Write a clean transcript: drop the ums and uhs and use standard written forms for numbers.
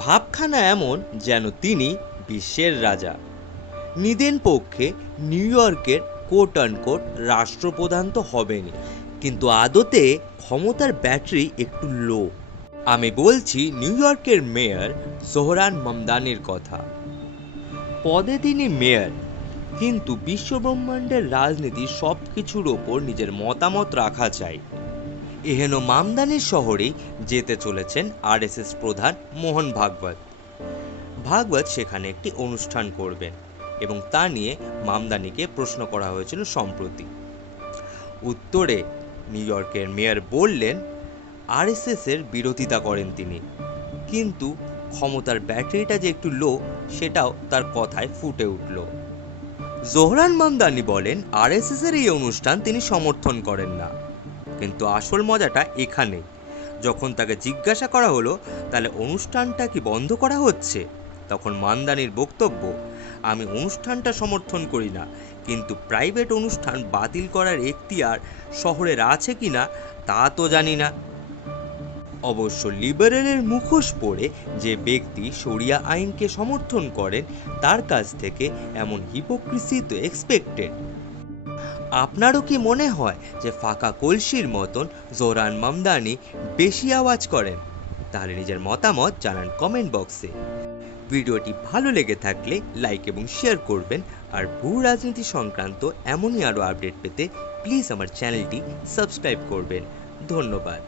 ভাবখানা এমন যেন তিনি বিশ্বের রাজা। নিদেন পক্ষে নিউ ইয়র্কের কোট আনকোট রাষ্ট্রপ্রধান তো হবেনই, কিন্তু আদতে ক্ষমতার ব্যাটারি একটু লো। আমি বলছি নিউ ইয়র্কের মেয়র জোহরান মামদানির কথা। পদে তিনি মেয়র, কিন্তু বিশ্বব্রহ্মাণ্ডের রাজনীতির সব কিছুর ওপর নিজের মতামত রাখা চাই। এহেন মামদানির শহরেই যেতে চলেছেন আরএসএস প্রধান মোহন ভাগবত। ভাগবত সেখানে একটি অনুষ্ঠান করবেন এবং তা নিয়ে মামদানিকে প্রশ্ন করা হয়েছিল সম্প্রতি। উত্তরে নিউ ইয়র্কের মেয়র বললেন আরএসএস এর বিরোধিতা করেন তিনি, কিন্তু ক্ষমতার ব্যাটারিটা যে একটু লো সেটাও তার কথায় ফুটে উঠল। জোহরান মামদানি বলেন আরএসএস এর এই অনুষ্ঠান তিনি সমর্থন করেন না, কিন্তু আসল মজাটা এখানে। যখন তাকে জিজ্ঞাসা করা হলো তাহলে অনুষ্ঠানটা কি বন্ধ করা হচ্ছে, তখন মামদানির বক্তব্য, আমি অনুষ্ঠানটা সমর্থন করি না, কিন্তু প্রাইভেট অনুষ্ঠান বাতিল করার এখতিয়ার শহরের আছে কিনা তা তো জানি না। অবশ্য লিবারেলের মুখোশ পরে যে ব্যক্তি শরিয়া আইনকে সমর্থন করেন তার কাছ থেকে এমন হিপোক্রিসি তো এক্সপেক্টেড। আপনারও কি মনে হয় যে ফাঁকা কলসির মতন জোহরান মামদানি বেশি আওয়াজ করেন? তাহলে নিজের মতামত জানান কমেন্ট বক্সে। ভিডিওটি ভালো লেগে থাকলে লাইক এবং শেয়ার করবেন, আর ভূ রাজনীতি সংক্রান্ত এমনই আরও আপডেট পেতে প্লিজ আমার চ্যানেলটি সাবস্ক্রাইব করবেন। ধন্যবাদ।